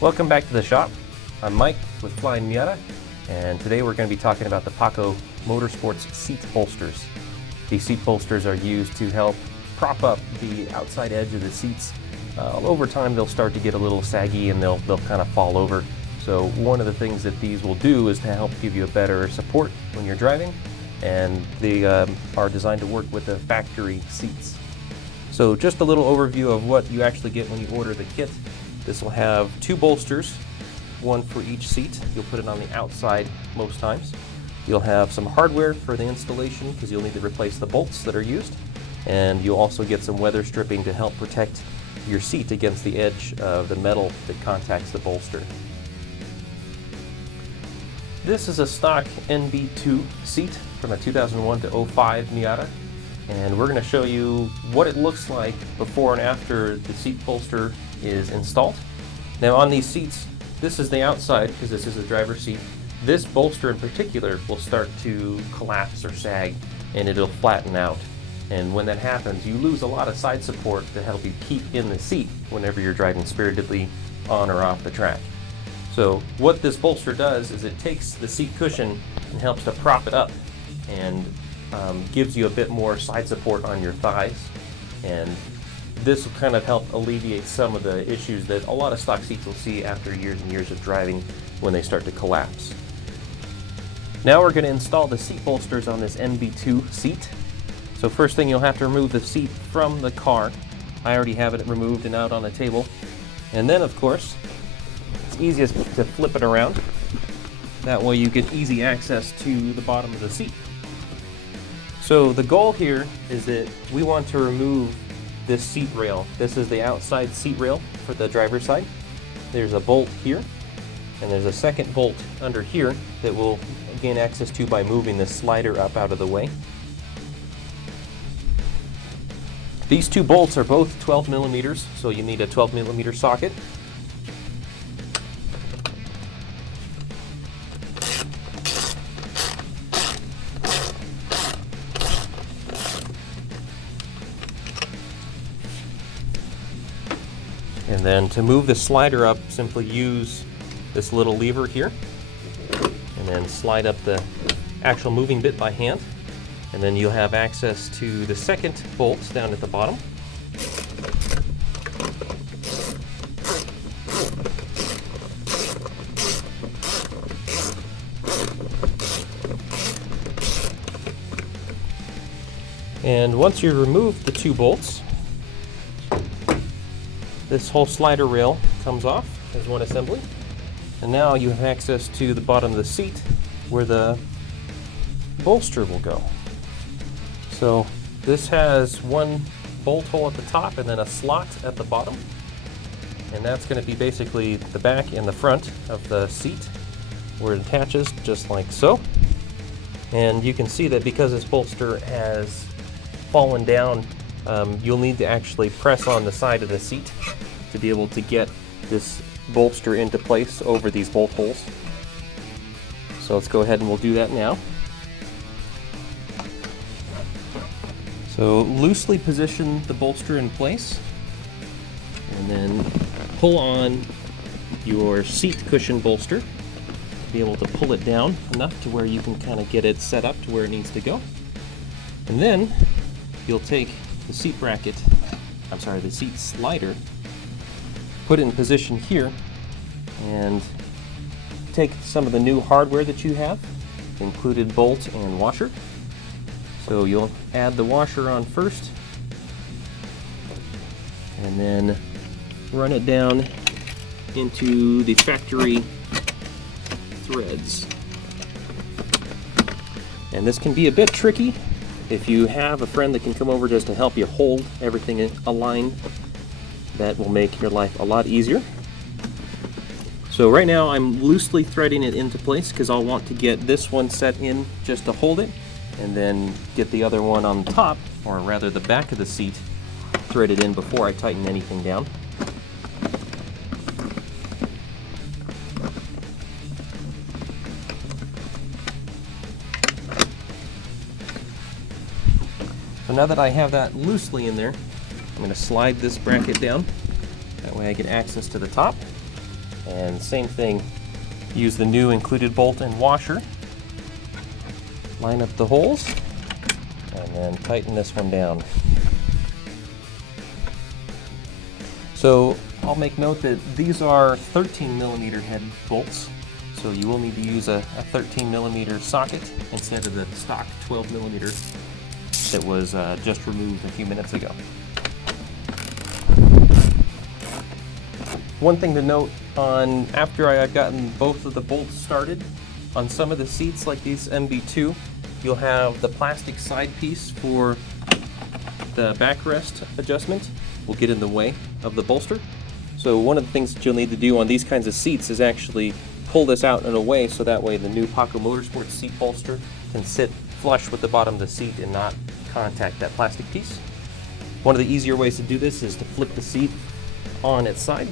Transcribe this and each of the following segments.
Welcome back to the shop. I'm Mike with Flyin Miata, and today we're going to be talking about the Paco Motorsports Seat Bolsters. These seat bolsters are used to help prop up the outside edge of the seats. Over time they'll start to get a little saggy and they'll kind of fall over. So one of the things that these will do is to help give you a better support when you're driving, and they are designed to work with the factory seats. So just a little overview of what you actually get when you order the kit. This will have two bolsters, one for each seat. You'll put it on the outside most times. You'll have some hardware for the installation because you'll need to replace the bolts that are used. And you'll also get some weather stripping to help protect your seat against the edge of the metal that contacts the bolster. This is a stock NB2 seat from a 2001 to 05 Miata. And we're going to show you what it looks like before and after the seat bolster is installed. Now on these seats, this is the outside because this is the driver's seat. This bolster in particular will start to collapse or sag and it'll flatten out. And when that happens, you lose a lot of side support to help you keep in the seat whenever you're driving spiritedly on or off the track. So what this bolster does is it takes the seat cushion and helps to prop it up and gives you a bit more side support on your thighs, and this will kind of help alleviate some of the issues that a lot of stock seats will see after years and years of driving when they start to collapse. Now we're going to install the seat bolsters on this NB2 seat. So first thing, you'll have to remove the seat from the car. I already have it removed and out on the table. And then of course, it's easiest to flip it around. That way you get easy access to the bottom of the seat. So the goal here is that we want to remove this seat rail. This is the outside seat rail for the driver's side. There's a bolt here, and there's a second bolt under here that we'll gain access to by moving this slider up out of the way. These two bolts are both 12 millimeters, so you need a 12 millimeter socket. And then to move the slider up, simply use this little lever here and then slide up the actual moving bit by hand. And then you'll have access to the second bolt down at the bottom. And once you remove the two bolts, this whole slider rail comes off as one assembly. And now you have access to the bottom of the seat where the bolster will go. So this has one bolt hole at the top and then a slot at the bottom. And that's going to be basically the back and the front of the seat where it attaches, just like so. And you can see that because this bolster has fallen down, you'll need to actually press on the side of the seat to be able to get this bolster into place over these bolt holes. So let's go ahead and we'll do that now. So loosely position the bolster in place and then pull on your seat cushion bolster to be able to pull it down enough to where you can kind of get it set up to where it needs to go. And then you'll take the seat bracket, the seat slider, put it in position here, and take some of the new hardware that you have, included bolt and washer. So you'll add the washer on first, and then run it down into the factory threads. And this can be a bit tricky. If you have a friend that can come over just to help you hold everything aligned, that will make your life a lot easier. So right now I'm loosely threading it into place because I'll want to get this one set in just to hold it, and then get the other one on top, or rather the back of the seat, threaded in before I tighten anything down. So now that I have that loosely in there, I'm going to slide this bracket down. That way I get access to the top. And same thing, use the new included bolt and washer. Line up the holes, and then tighten this one down. So I'll make note that these are 13mm head bolts, so you will need to use a 13mm socket instead of the stock 12mm that was just removed a few minutes ago. One thing to note on after I've gotten both of the bolts started, on some of the seats like these MB2, you'll have the plastic side piece for the backrest adjustment will get in the way of the bolster. So one of the things that you'll need to do on these kinds of seats is actually pull this out in a way so that way the new Paco Motorsports Seat Bolster can sit flush with the bottom of the seat and not contact that plastic piece. One of the easier ways to do this is to flip the seat on its side.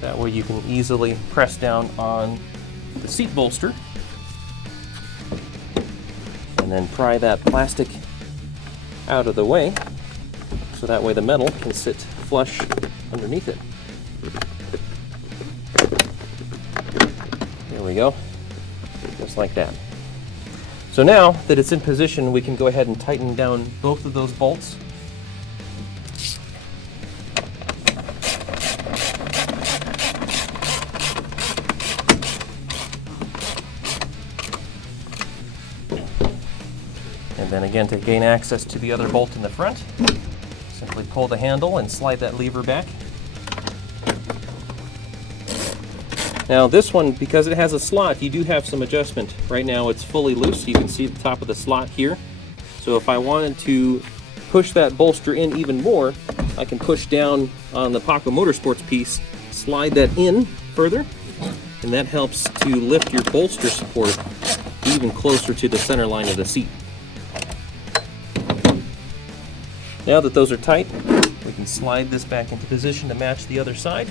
That way you can easily press down on the seat bolster and then pry that plastic out of the way so that way the metal can sit flush underneath it. There we go, just like that. So now that it's in position, we can go ahead and tighten down both of those bolts. And then again, to gain access to the other bolt in the front, simply pull the handle and slide that lever back. Now this one, because it has a slot, you do have some adjustment. Right now it's fully loose. You can see the top of the slot here. So if I wanted to push that bolster in even more, I can push down on the Paco Motorsports piece, slide that in further, and that helps to lift your bolster support even closer to the center line of the seat. Now that those are tight, we can slide this back into position to match the other side.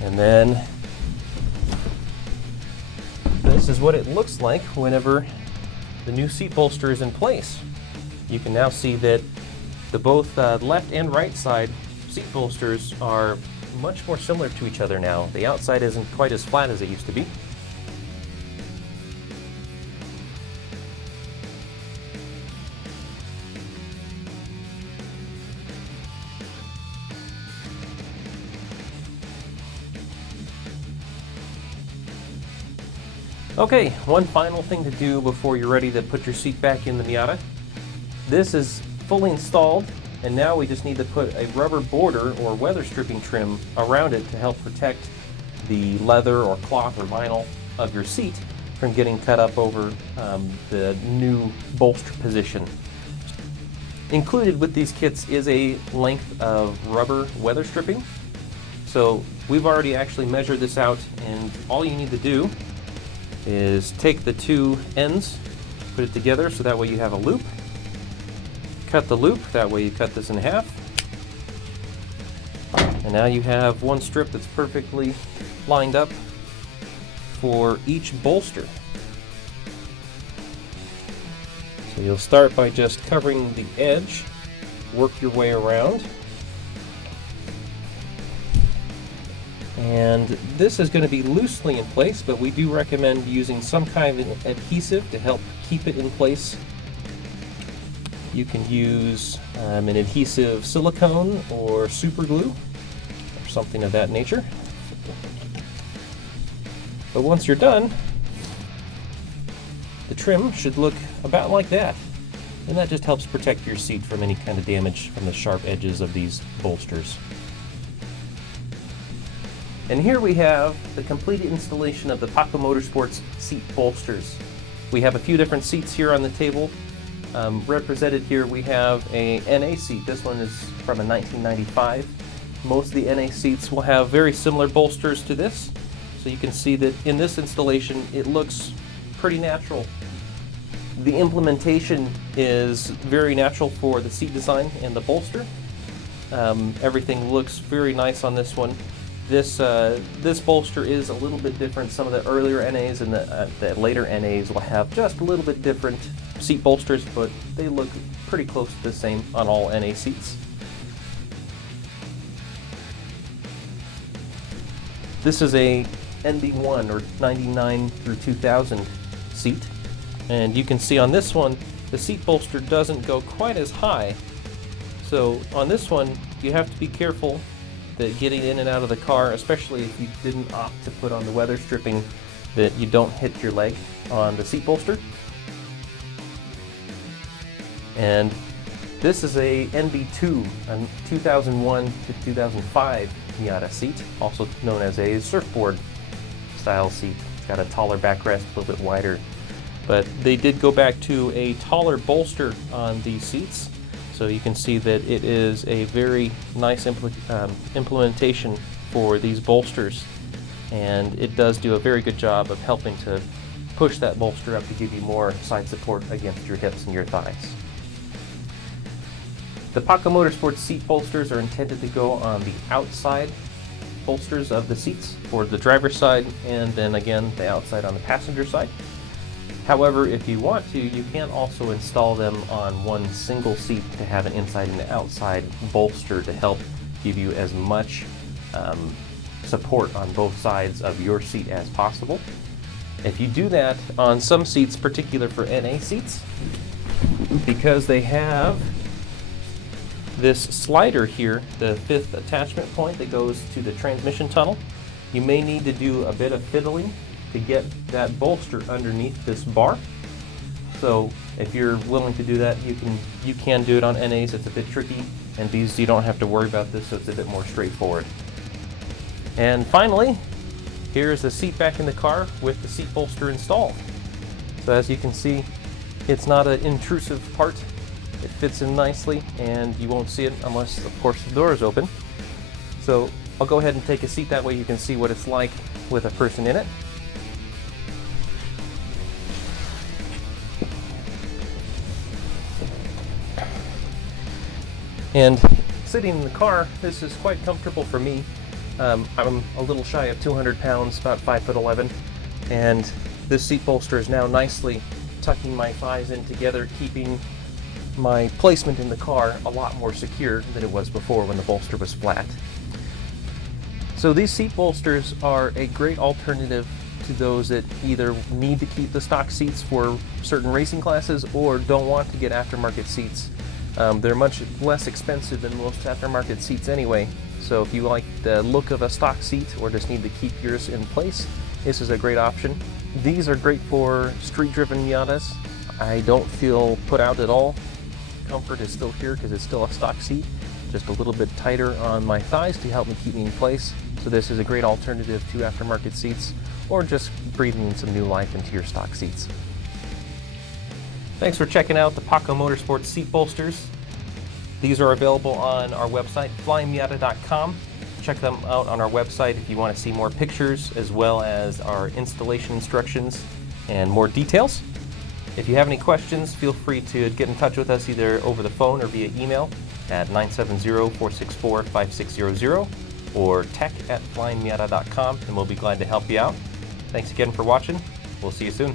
And then this is what it looks like whenever the new seat bolster is in place. You can now see that the both left and right side seat bolsters are much more similar to each other now. The outside isn't quite as flat as it used to be. Okay, one final thing to do before you're ready to put your seat back in the Miata. This is fully installed, and now we just need to put a rubber border or weather stripping trim around it to help protect the leather or cloth or vinyl of your seat from getting cut up over the new bolster position. Included with these kits is a length of rubber weather stripping. So we've already actually measured this out, and all you need to do is take the two ends, put it together so that way you have a loop, cut the loop, that way you cut this in half, and now you have one strip that's perfectly lined up for each bolster. So you'll start by just covering the edge, work your way around, and this is going to be loosely in place, but we do recommend using some kind of adhesive to help keep it in place. You can use an adhesive silicone or super glue or something of that nature. But once you're done, the trim should look about like that, and that just helps protect your seat from any kind of damage from the sharp edges of these bolsters. And here we have the complete installation of the Paco Motorsports Seat Bolsters. We have a few different seats here on the table. Represented here we have a NA seat. This one is from a 1995. Most of the NA seats will have very similar bolsters to this. So you can see that in this installation it looks pretty natural. The implementation is very natural for the seat design and the bolster. Everything looks very nice on this one. This bolster is a little bit different. Some of the earlier NAs and the later NAs will have just a little bit different seat bolsters, but they look pretty close to the same on all NA seats. This is a NB1 or 99 through 2000 seat, and you can see on this one the seat bolster doesn't go quite as high. So on this one you have to be careful that getting in and out of the car, especially if you didn't opt to put on the weather stripping, that you don't hit your leg on the seat bolster. And this is a NB2, a 2001 to 2005 Miata seat, also known as a surfboard style seat. It's got a taller backrest, a little bit wider, but they did go back to a taller bolster on these seats. So you can see that it is a very nice implementation for these bolsters, and it does do a very good job of helping to push that bolster up to give you more side support against your hips and your thighs. The Paco Motorsports seat bolsters are intended to go on the outside bolsters of the seats for the driver's side, and then again the outside on the passenger side. However, if you want to, you can also install them on one single seat to have an inside and outside bolster to help give you as much support on both sides of your seat as possible. If you do that on some seats, particular for NA seats, because they have this slider here, the fifth attachment point that goes to the transmission tunnel, you may need to do a bit of fiddling to get that bolster underneath this bar. So if you're willing to do that, you can do it on NAs. It's a bit tricky, and these you don't have to worry about this, so it's a bit more straightforward. And finally, here's the seat back in the car with the seat bolster installed. So as you can see, it's not an intrusive part. It fits in nicely, and you won't see it unless, of course, the door is open. So I'll go ahead and take a seat, that way you can see what it's like with a person in it. And sitting in the car, this is quite comfortable for me. I'm a little shy of 200 pounds, about 5'11", and this seat bolster is now nicely tucking my thighs in together, keeping my placement in the car a lot more secure than it was before when the bolster was flat. So these seat bolsters are a great alternative to those that either need to keep the stock seats for certain racing classes or don't want to get aftermarket seats. They're much less expensive than most aftermarket seats anyway, so if you like the look of a stock seat or just need to keep yours in place, this is a great option. These are great for street-driven Miatas. I don't feel put out at all. Comfort is still here because it's still a stock seat, just a little bit tighter on my thighs to help me keep me in place. So this is a great alternative to aftermarket seats, or just breathing some new life into your stock seats. Thanks for checking out the Paco Motorsports seat bolsters. These are available on our website, FlyinMiata.com. Check them out on our website if you want to see more pictures, as well as our installation instructions and more details. If you have any questions, feel free to get in touch with us either over the phone or via email at 970-464-5600 or tech@FlyinMiata.com, and we'll be glad to help you out. Thanks again for watching. We'll see you soon.